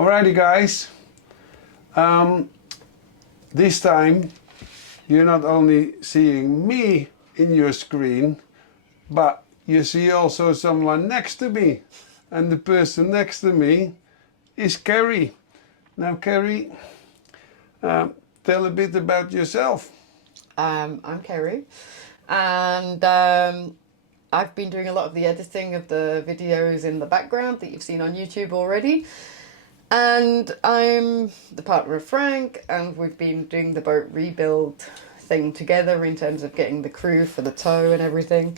Alrighty guys, this time you're not only seeing me in your screen, but you see also someone next to me, and the person next to me is Kerry. Now Kerry, tell a bit about yourself. I'm Kerry, and I've been doing a lot of the editing of the videos in the background that you've seen on YouTube already. And I'm the partner of Frank, and we've been doing the boat rebuild thing together in terms of getting the crew for the tow and everything.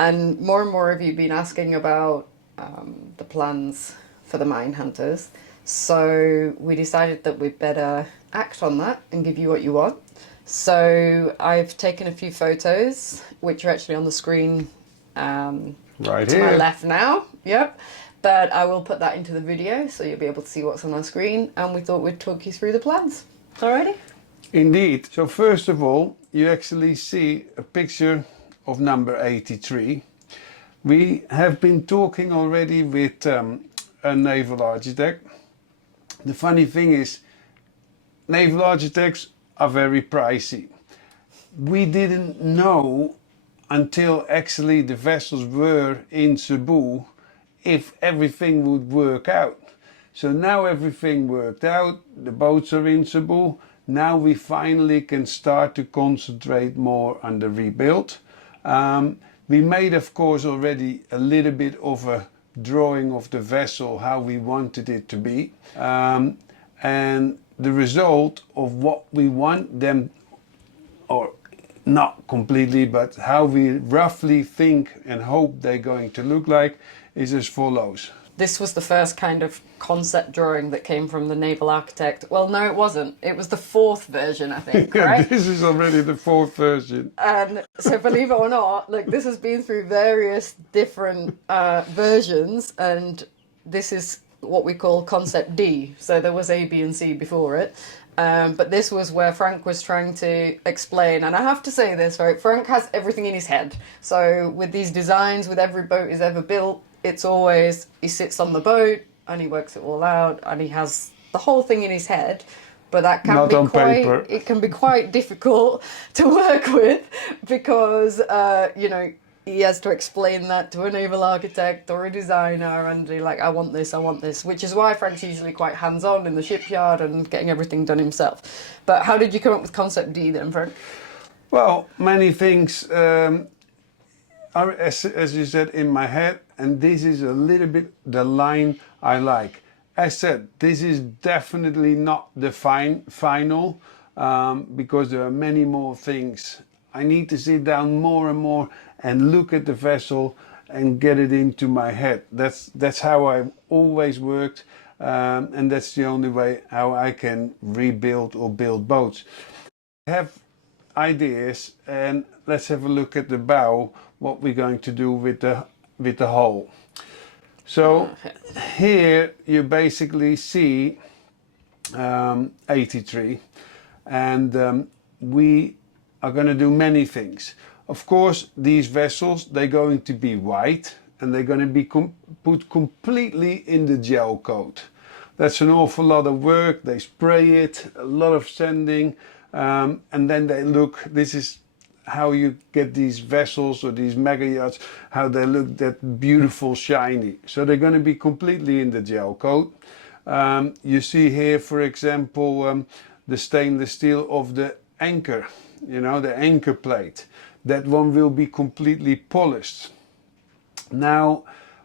And more of you been asking about the plans for the Minehunters. So we decided that we'd better act on that and give you what you want. So I've taken a few photos, which are actually on the screen Right to here. my left now. Yep. But I will put that into the video so you'll be able to see what's on our screen, and we thought we'd talk you through the plans. Alrighty? Indeed. So first of all, you actually see a picture of number 83. We have been talking already with a naval architect. The funny thing is, naval architects are very pricey. We didn't know until actually the vessels were in Cebu if everything would work out. So now everything worked out, the boats are in Cebu. Now we finally can start to concentrate more on the rebuild. We made, of course, already a little bit of a drawing of the vessel, how we wanted it to be. And the result of what we want them, or not completely, but how we roughly think and hope they're going to look like, is as follows. This was the first kind of concept drawing that came from the naval architect. Well, no, it wasn't. It was the fourth version, I think, correct? This is already the fourth version. And so believe it or not, like, this has been through various different versions, and this is what we call concept D. So there was A, B, and C before it. But this was where Frank was trying to explain, and I have to say this, right? Frank has everything in his head. So with these designs, with every boat he's ever built, it's always, he sits on the boat and he works it all out and he has the whole thing in his head. But that can Not be on quite, paper. it can be quite difficult to work with because, you know, he has to explain that to a naval architect or a designer and be like, I want this, which is why Frank's usually quite hands-on in the shipyard and getting everything done himself. But how did you come up with concept D then, Frank? Well, many things are, as you said, in my head, and this is a little bit the line I like. As said, this is definitely not the final, because there are many more things. I need to sit down more and more and look at the vessel and get it into my head. That's how I always worked, and that's the only way how I can rebuild or build boats. I have ideas, and let's have a look at the bow, what we're going to do with the hull. So here you basically see 83, and we are going to do many things. Of course, these vessels, they're going to be white and they're going to be put completely in the gel coat. That's an awful lot of work. They spray it, a lot of sanding, and then they look, this is how you get these vessels or these mega yachts, how they look that beautiful shiny. So they're going to be completely in the gel coat. You see here, for example, the stainless steel of the anchor, you know, the anchor plate. That one will be completely polished. Now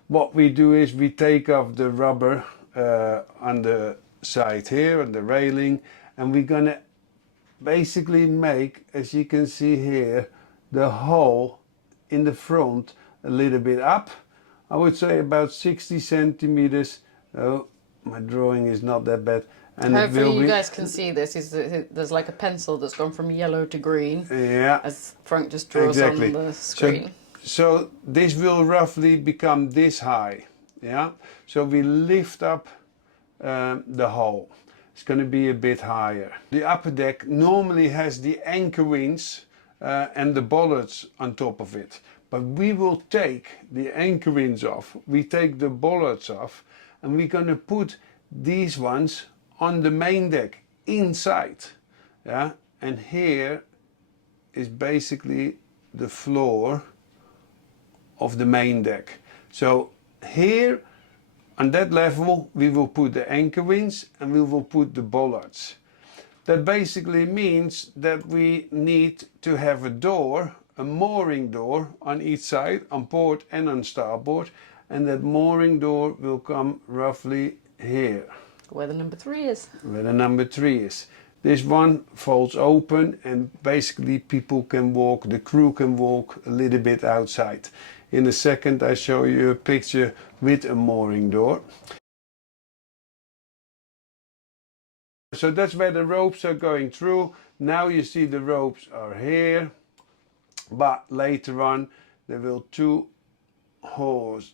what we do is we take off the rubber on the side here, on the railing, and we're gonna basically make, as you can see here, the hull in the front a little bit up. I would say about 60 centimeters. Oh, my drawing is not that bad. And hopefully you guys can see this. There's like a pencil that's gone from yellow to green. Yeah, as Frank just draws exactly on the screen. So this will roughly become this high. Yeah. So we lift up the hull. It's going to be a bit higher. The upper deck normally has the anchor wings and the bollards on top of it. But we will take the anchor wings off. We take the bollards off, and we're going to put these ones on the main deck inside, yeah, and here is basically the floor of the main deck. So here on that level we will put the anchor wings and we will put the bollards. That basically means that we need to have a door, a mooring door on each side, on port and on starboard, and that mooring door will come roughly here. Where the number 3 is. Where the number 3 is. This one folds open and basically people can walk, the crew can walk a little bit outside. In a second I show you a picture with a mooring door. So that's where the ropes are going through. Now you see the ropes are here, but later on there will 2 holes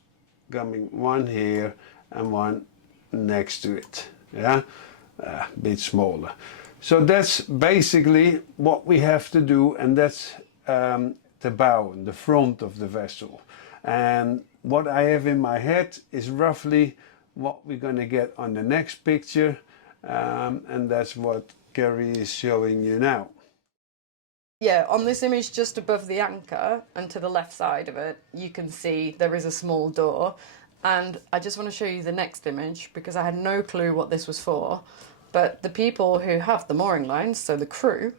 coming, one here and one next to it, yeah, a bit smaller. So that's basically what we have to do, and that's the bow, the front of the vessel. And what I have in my head is roughly what we're going to get on the next picture, and that's what Kerry is showing you now. Yeah, on this image just above the anchor and to the left side of it, you can see there is a small door. And I just want to show you the next image because I had no clue what this was for. But the people who have the mooring lines, so the crew,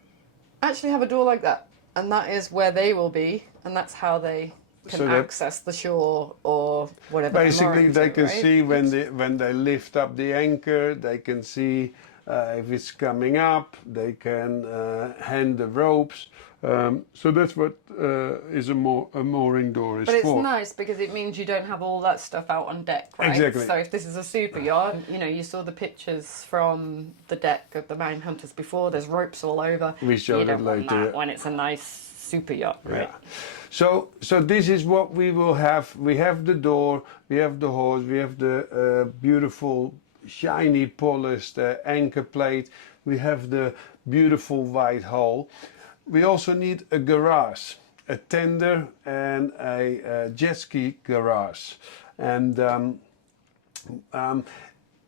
actually have a door like that. And that is where they will be, and that's how they can access the shore or whatever. Basically they can right? see when they lift up the anchor, they can see if it's coming up, they can hand the ropes. So that's what is a mooring door is for. But it's nice because it means you don't have all that stuff out on deck, right? Exactly. So if this is a super yacht, you know, you saw the pictures from the deck of the Minehunters before, there's ropes all over. We showed you it don't want later. that when it's a nice super yacht, right? Yeah. So this is what we will have. We have the door, we have the hose, we have the beautiful shiny polished anchor plate, we have the beautiful white hull. We also need a garage, a tender and a jet ski garage. And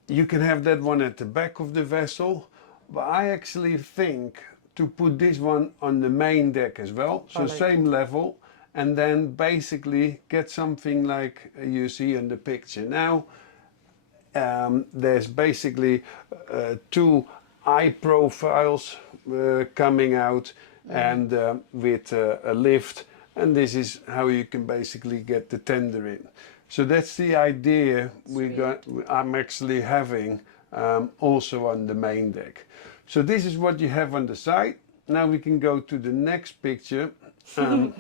you can have that one at the back of the vessel, but I actually think to put this one on the main deck as well, so same level, and then basically get something like you see in the picture now. There's basically 2 eye profiles coming out and with a lift, and this is how you can basically get the tender in. So that's the idea I'm actually having also on the main deck. So this is what you have on the side. Now we can go to the next picture. And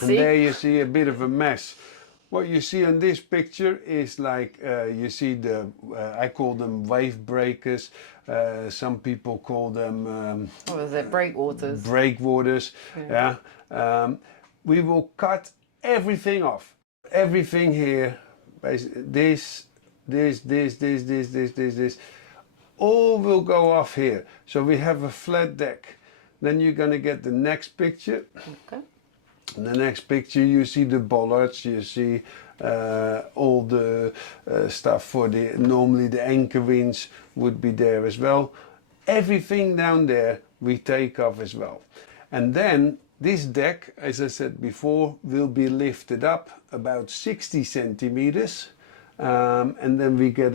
there you see a bit of a mess. What you see on this picture is like, you see the, I call them wave breakers. Some people call them... what was it? Breakwaters. Breakwaters, yeah. We will cut everything off. Everything here, this, all will go off here. So we have a flat deck. Then you're going to get the next picture. Okay. In the next picture you see the bollards, you see all the stuff for normally the anchor wings would be there as well. Everything down there we take off as well. And then this deck, as I said before, will be lifted up about 60 centimeters. And then we get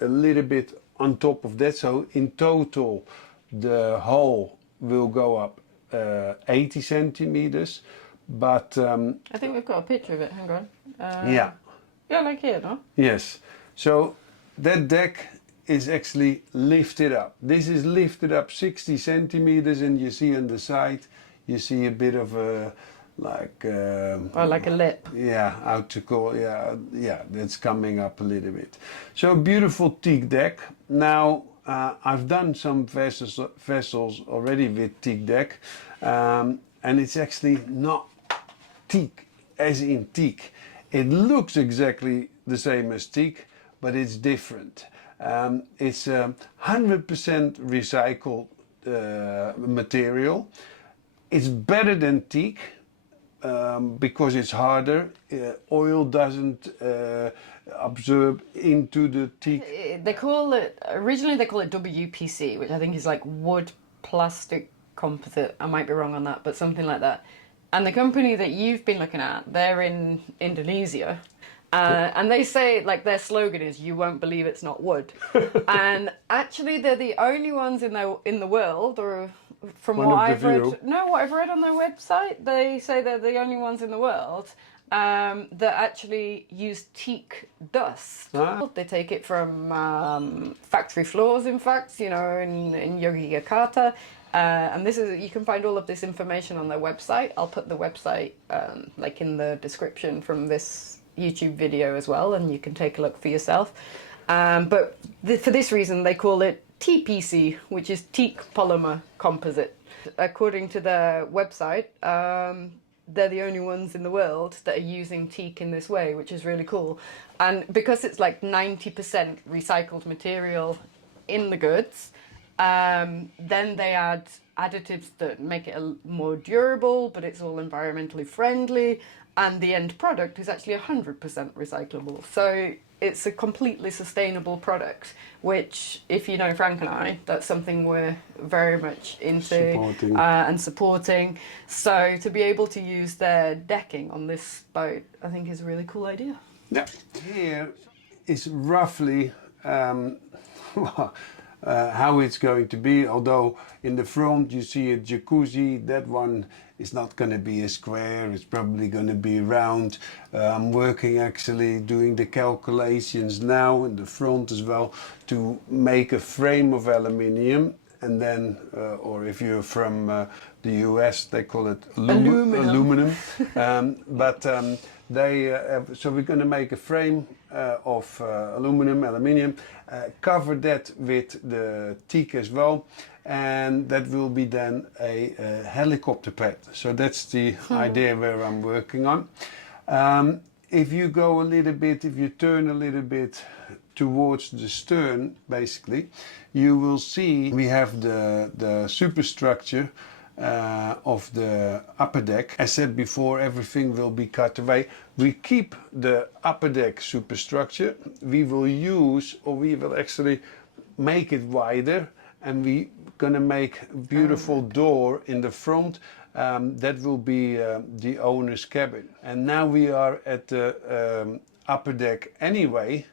a little bit on top of that. So in total the hull will go up 80 centimeters. But I think we've got a picture of it, hang on. yeah. Yeah, like here, no? Yes. So that deck is actually lifted up. This is lifted up 60 centimeters, and you see on the side, you see a bit of a, like... like a lip. Yeah, how to call, yeah, that's coming up a little bit. So beautiful teak deck. Now, I've done some vessels already with teak deck, and it's actually not teak as in teak. It looks exactly the same as teak, but it's different. It's 100% recycled material. It's better than teak because it's harder. Oil doesn't absorb into the teak. they call it, originally they call it WPC, which I think is like wood plastic composite. I might be wrong on that, but something like that. And the company that you've been looking at, they're in Indonesia. And they say, like, their slogan is, "You won't believe it's not wood." And actually, they're the only ones in the world, or from what I've read, what I've read on their website, they say they're the only ones in the world that actually use teak dust. They take it from factory floors, in fact, you know, in Yogyakarta. And this is, you can find all of this information on their website. I'll put the website like in the description from this YouTube video as well, and you can take a look for yourself. But for this reason, they call it TPC, which is teak polymer composite. According to their website, they're the only ones in the world that are using teak in this way, which is really cool. And because it's like 90% recycled material in the goods, then they add additives that make it more durable, but it's all environmentally friendly, and the end product is actually 100% recyclable. So it's a completely sustainable product, which, if you know Frank and I, that's something we're very much into and supporting. So to be able to use their decking on this boat, I think is a really cool idea. Yeah. Here is roughly how it's going to be, although in the front you see a jacuzzi. That one is not going to be a square, it's probably going to be round. I'm working, actually doing the calculations now in the front as well, to make a frame of aluminium, and then or if you're from the US, they call it aluminum. So we're going to make a frame of aluminium, cover that with the teak as well, and that will be then a helicopter pad. So that's the idea where I'm working on. If you go a little bit, if you turn a little bit towards the stern, basically, you will see we have the superstructure of the upper deck. As said before, everything will be cut away. We keep the upper deck superstructure. We will use, or we will actually make it wider, and we gonna make a beautiful door in the front. That will be the owner's cabin. And now we are at the upper deck anyway.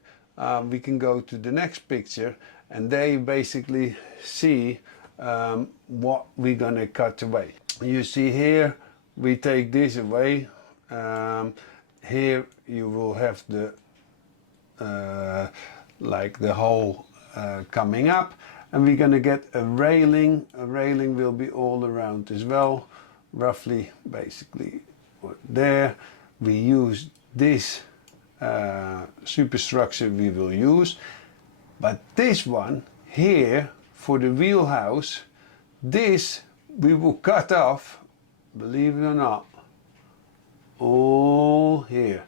We can go to the next picture, and they basically see what we're gonna cut away. You see here, we take this away. Here you will have the like the hole coming up, and we're gonna get a railing. A railing will be all around as well, roughly, basically there. We use this superstructure we will use, but this one here for the wheelhouse, this we will cut off, believe it or not, all here.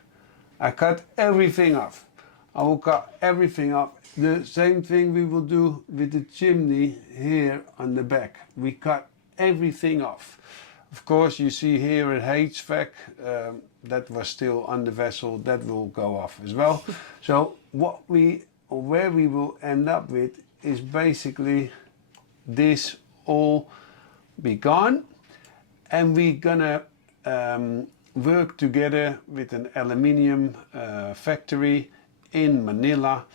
I cut everything off. I will cut everything off. The same thing we will do with the chimney here on the back. We cut everything off. Of course, you see here at HVAC, that was still on the vessel, that will go off as well. So where we will end up with is basically this all be gone, and we're gonna work together with an aluminium factory in Manila,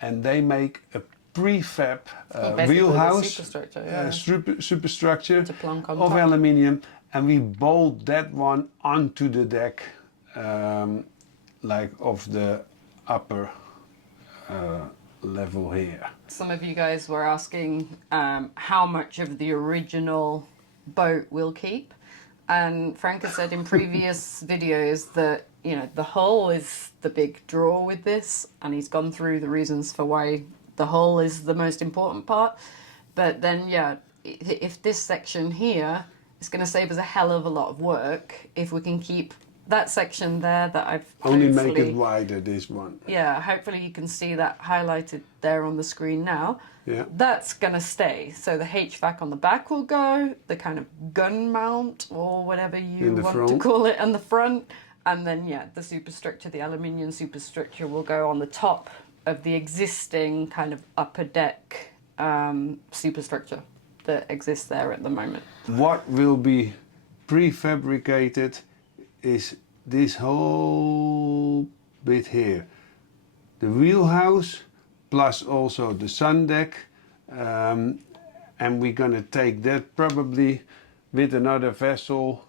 and they make a prefab wheelhouse superstructure of aluminium, and we bolt that one onto the deck, like of the upper level here. Some of you guys were asking how much of the original boat we'll keep, and Frank has said in previous videos that, you know, the hull is the big draw with this, and he's gone through the reasons for why the hull is the most important part. But then, yeah, if this section here is going to save us a hell of a lot of work, if we can keep that section there that I've only make it wider, this one. Yeah, hopefully you can see that highlighted there on the screen now. Yeah. That's going to stay. So the HVAC on the back will go, the kind of gun mount or whatever you want to call it on the front. And then, yeah, the superstructure, the aluminium superstructure will go on the top of the existing kind of upper deck superstructure that exists there at the moment. What will be prefabricated is this whole bit here. The wheelhouse plus also the sun deck, and we're gonna take that probably with another vessel,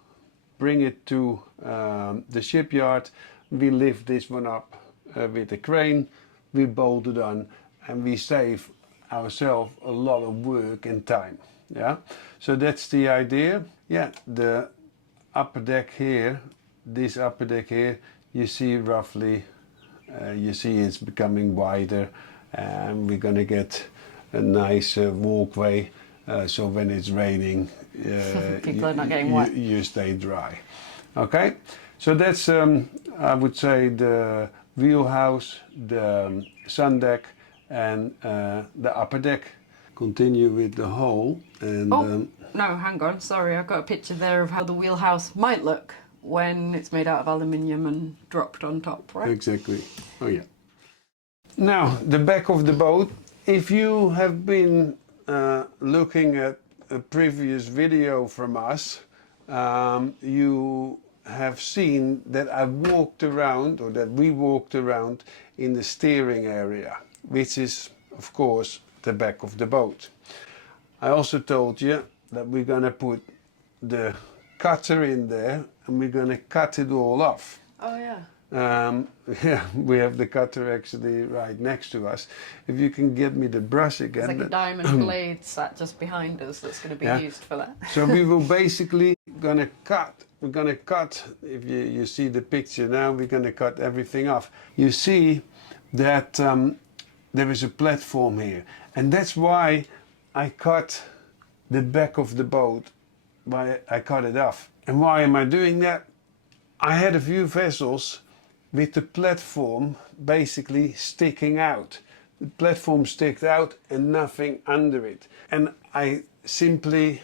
bring it to the shipyard. We lift this one up with a crane, we bolt it on, and we save ourselves a lot of work and time. Yeah, so that's the idea. Yeah, the upper deck here, this upper deck here, you see roughly, you see it's becoming wider, and we're gonna get a nice walkway, so when it's raining, People are not getting wet. You stay dry. Okay, so that's I would say the wheelhouse, the sun deck, and the upper deck. Continue with the hull, and no, hang on, sorry, I've got a picture there of how the wheelhouse might look when it's made out of aluminium and dropped on top, right? exactly. Oh yeah. Now the back of the boat. If you have been looking at a previous video from us, you have seen that I walked around, or that we walked around in the steering area, which is of course the back of the boat. I also told you that we're gonna put the cutter in there and we're gonna cut it all off. Oh yeah. Yeah, we have the cutter actually right next to us. If you can get me the brush again. It's like a diamond blade sat just behind us that's going to be used for that. So we will basically gonna cut. We're gonna cut. If you see the picture now, we're gonna cut everything off. You see that there is a platform here, and that's why I cut the back of the boat. Why I cut it off. And why am I doing that? I had a few vessels with the platform basically sticking out. The platform sticked out and nothing under it. And I simply,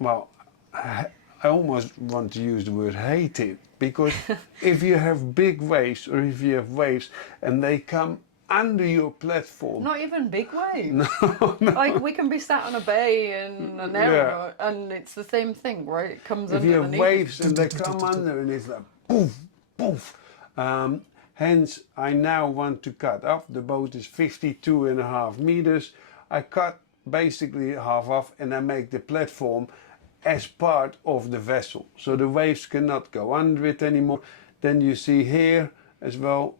well, I almost want to use the word hate it, because if you have big waves, or if you have waves and they come under your platform. Not even big waves. No, no. Like we can be sat on a bay in an area and it's the same thing, right? It comes If you have underneath. waves and they come under and it's like poof, poof. Hence, I now want to cut off. The boat is 52.5 meters. I cut basically half off and I make the platform as part of the vessel. So the waves cannot go under it anymore. Then you see here as well,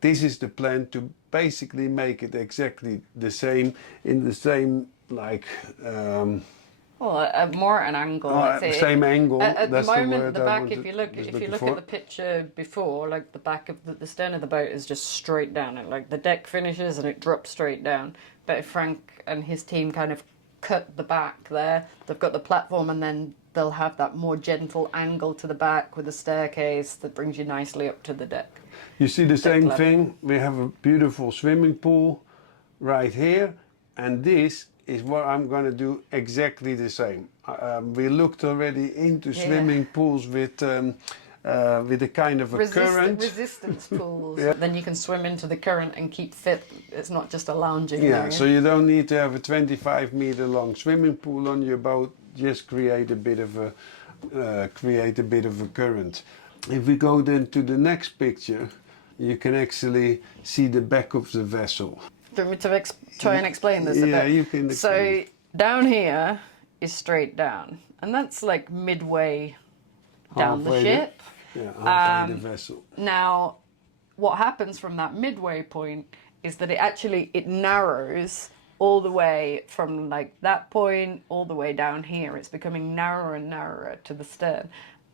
this is the plan to basically make it exactly the same, in the same like well, more at an angle. same angle. At that's the moment, word the I back. wanted- If you look for. at the picture before, like the back of the stern of the boat is just straight down, and like the deck finishes and it drops straight down. But if Frank and his team kind of cut the back there, they've got the platform, and then they'll have that more gentle angle to the back with a staircase that brings you nicely up to the deck. You see the same level. thing. We have a beautiful swimming pool right here, and this is what I'm going to do exactly the same. We looked already into swimming pools with a kind of a current. Resistance pools. Yeah. Then you can swim into the current and keep fit. It's not just a lounging Yeah, area. so you don't need to have a 25-meter long swimming pool on your boat. Just create a bit of a current. If we go then to the next picture, you can actually see the back of the vessel. Do you want me to try and explain this a bit? Yeah, you can explain. So down here is straight down, and that's like midway down Halfway the ship. Halfway the vessel. Now, what happens from that midway point is that it narrows all the way from like that point all the way down here. It's becoming narrower and narrower to the stern,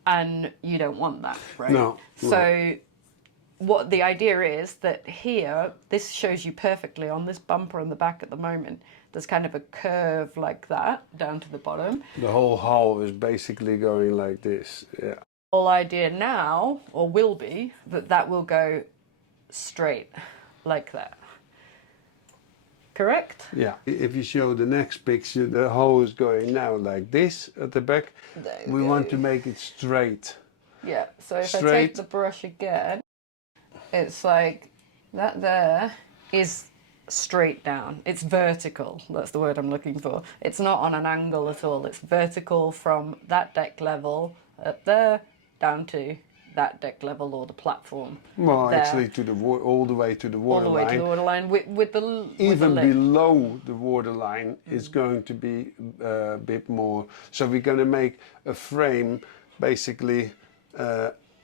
and you don't want that, right? No. So what the idea is that here, this shows you perfectly on this bumper on the back at the moment, there's kind of a curve like that down to the bottom. The whole hull is basically going like this. Yeah. Whole idea now, or will be, that will go straight like that. Correct? Yeah. If you show the next picture, the hull is going now like this at the back. There you We go. want to make it straight. Yeah, so if I Straight. take the brush again, it's like That there is straight down. It's vertical. That's the word I'm looking for. It's not on an angle at all. It's vertical from that deck level up there down to that deck level or the platform. Well, there. actually, to the all the way to the water All the way line. to the waterline with the Even lip. below the waterline is going to be a bit more. So we're going to make a frame basically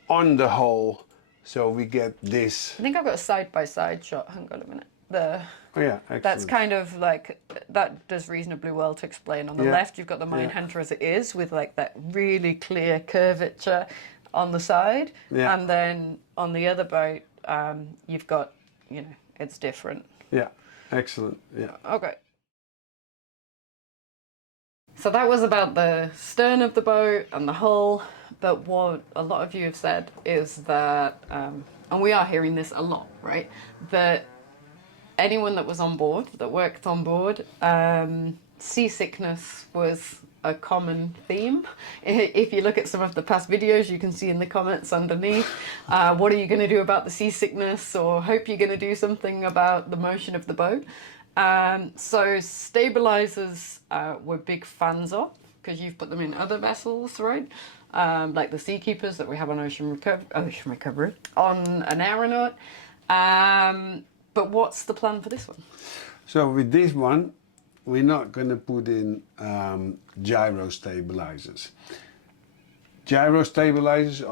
on the hull, so we get this. I think I've got a side-by-side shot. Hang on a minute. There. Oh yeah, excellent. That's kind of like, that does reasonably well to explain. On the left, you've got the Minehunter as it is, with like that really clear curvature on the side. Yeah. And then on the other boat, you've got, you know, it's different. Yeah, excellent. Yeah. Okay. So that was about the stern of the boat and the hull, but what a lot of you have said is that, and we are hearing this a lot, right, that anyone that was on board, that worked on board, seasickness was a common theme. If you look at some of the past videos, you can see in the comments underneath, what are you going to do about the seasickness, or hope you're going to do something about the motion of the boat. So stabilisers we're big fans of, because you've put them in other vessels, right? Like the Seakeepers that we have on Ocean Recovery, on an aeronaut. But what's the plan for this one? So with this one, we're not going to put in gyro stabilizers. Gyro stabilizers,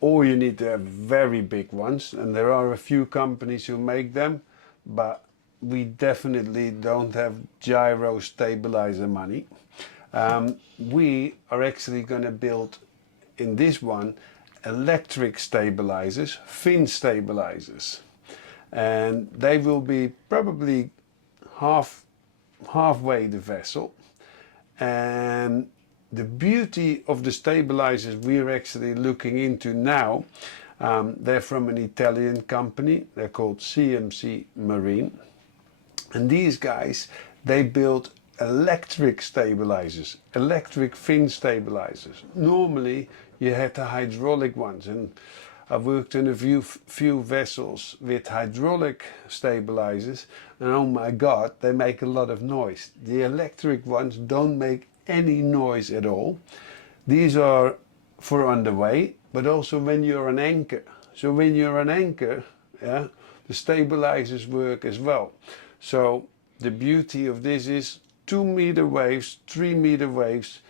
or you need to have very big ones, and there are a few companies who make them, but we definitely don't have gyro stabilizer money. We are actually going to build in this one electric stabilizers, fin stabilizers, and they will be probably halfway the vessel. And the beauty of the stabilizers we're actually looking into now, they're from an Italian company. They're called CMC Marine, and these guys, they build electric stabilizers, electric fin stabilizers. Normally you had the hydraulic ones, and I've worked in a few vessels with hydraulic stabilizers, and oh my god, they make a lot of noise. The electric ones don't make any noise at all. These are for underway, but also when you're on anchor. So when you're on anchor, yeah, the stabilizers work as well. So the beauty of this is 2-meter waves, 3-meter waves,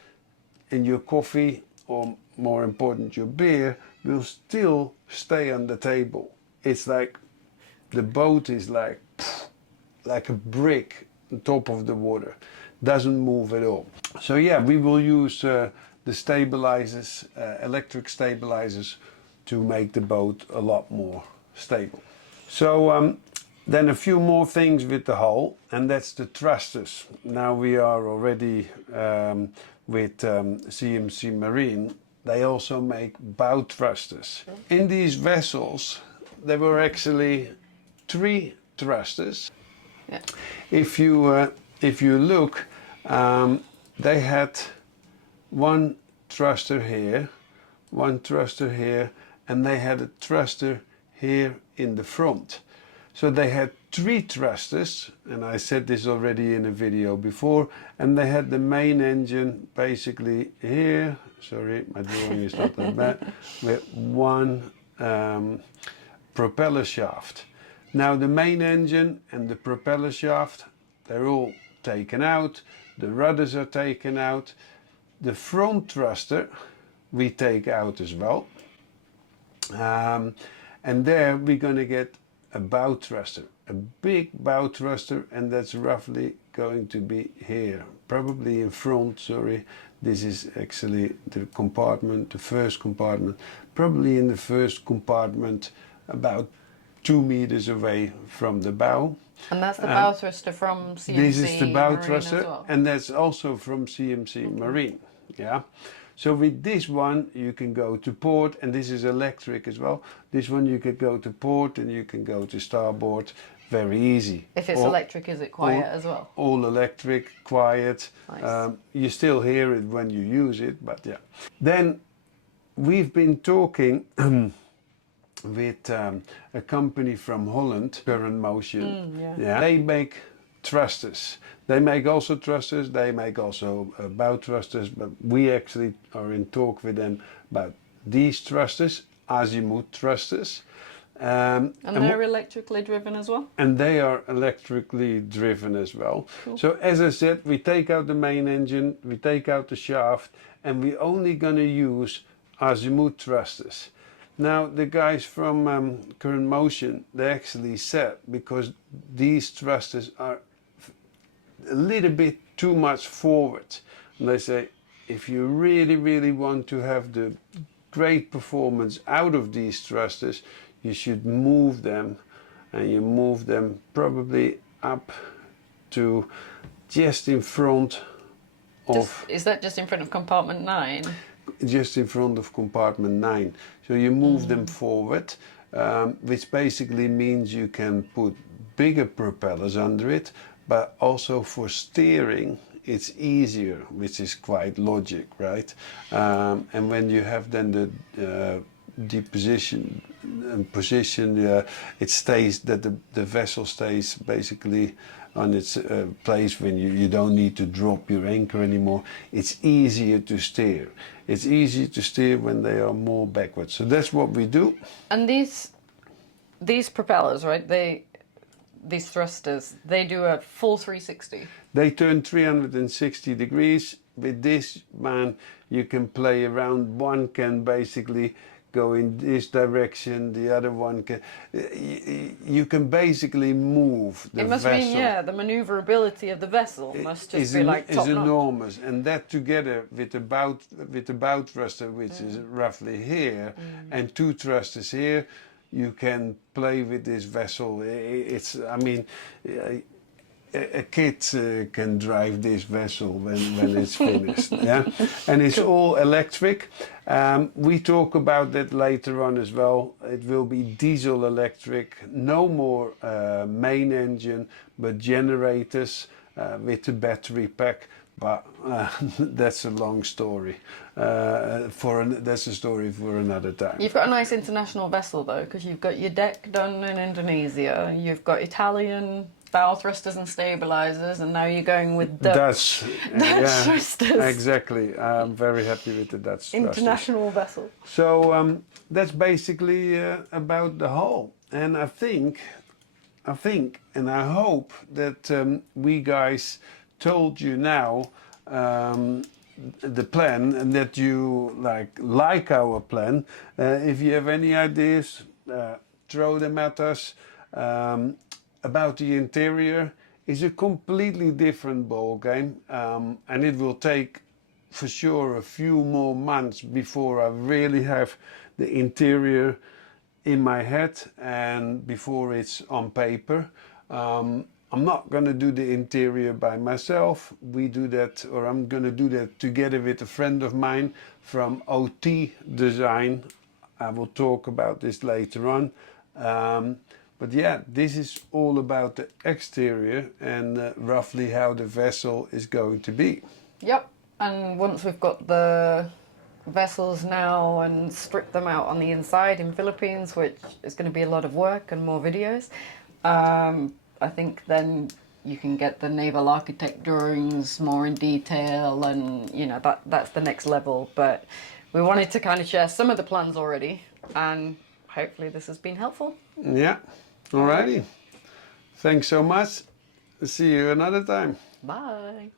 and your coffee, or more important, your beer, will still stay on the table. It's like the boat is like a brick on top of the water, doesn't move at all. So yeah, we will use the stabilizers, electric stabilizers, to make the boat a lot more stable. So then a few more things with the hull, and that's the thrusters. Now we are already with CMC Marine. They also make bow thrusters. In these vessels, there were actually 3 thrusters. Yeah. If you look, they had one thruster here, one thruster here, and they had a thruster here in the front. So they had 3 thrusters, and I said this already in a video before, and they had the main engine basically here, sorry, my drawing is not that bad, with one propeller shaft. Now the main engine and the propeller shaft, they're all taken out, the rudders are taken out, the front thruster we take out as well, and there we're going to get a bow thruster, a big bow thruster, and that's roughly going to be here, probably in front, sorry, this is actually the compartment, the first compartment, probably in the first compartment, about 2 meters away from the bow. And that's the bow thruster from CMC This is the bow Marine thruster, as well. and that's also from CMC Marine. Yeah. So with this one you can go to port, and this is electric as well. This one you can go to port and you can go to starboard very easy. If it's electric, is it quiet as well? All electric, quiet. Nice. You still hear it when you use it, but yeah. Then we've been talking with a company from Holland, Current Motion. Yeah. They make thrusters. They make also thrusters, they make also bow thrusters, but we actually are in talk with them about these thrusters, Azimuth thrusters. And they're electrically driven as well? And they are electrically driven as well. Cool. So as I said, we take out the main engine, we take out the shaft, and we're only going to use Azimuth thrusters. Now the guys from Current Motion, they actually said, because these thrusters are a little bit too much forward, and they say if you really want to have the great performance out of these thrusters, you should move them, and you move them probably up to just in front of... Is that just in front of compartment 9? Just in front of compartment 9. So you move them forward, which basically means you can put bigger propellers under it, but also for steering it's easier, which is quite logic, right? And when you have then the position, it stays that the vessel stays basically on its place when you don't need to drop your anchor anymore. It's easier to steer. It's easier to steer when they are more backwards. So that's what we do. And these propellers, right? These thrusters, they do a full 360. They turn 360 degrees. With this, man, you can play around. One can basically go in this direction, the other one can... You can basically move the vessel. It must mean, yeah, the manoeuvrability of the vessel must just be like top notch. Is enormous, and that together with the bow thruster, which is roughly here, and 2 thrusters here, you can play with this vessel. It's, I mean, a kid can drive this vessel when it's finished. Yeah, and it's all electric. We talk about that later on as well. It will be diesel electric, no more main engine, but generators with a battery pack. But that's a long story. That's a story for another time. You've got a nice international vessel though, because you've got your deck done in Indonesia, you've got Italian bow thrusters and stabilisers, and now you're going with Dutch thrusters. Exactly. I'm very happy with the Dutch thrusters. International vessel. So that's basically about the hull. And I think, and I hope that we guys told you now the plan, and that you like our plan. If you have any ideas, throw them at us. About the interior is a completely different ball game, and it will take for sure a few more months before I really have the interior in my head and before it's on paper. I'm not going to do the interior by myself. We do that, or I'm going to do that together with a friend of mine from OT Design. I will talk about this later on. But yeah, this is all about the exterior and roughly how the vessel is going to be. Yep, and once we've got the vessels now and stripped them out on the inside in Philippines, which is going to be a lot of work and more videos, I think then you can get the naval architect drawings more in detail, and you know that's the next level. But we wanted to kind of share some of the plans already, and hopefully this has been helpful. Yeah, alrighty. Thanks so much. See you another time. Bye.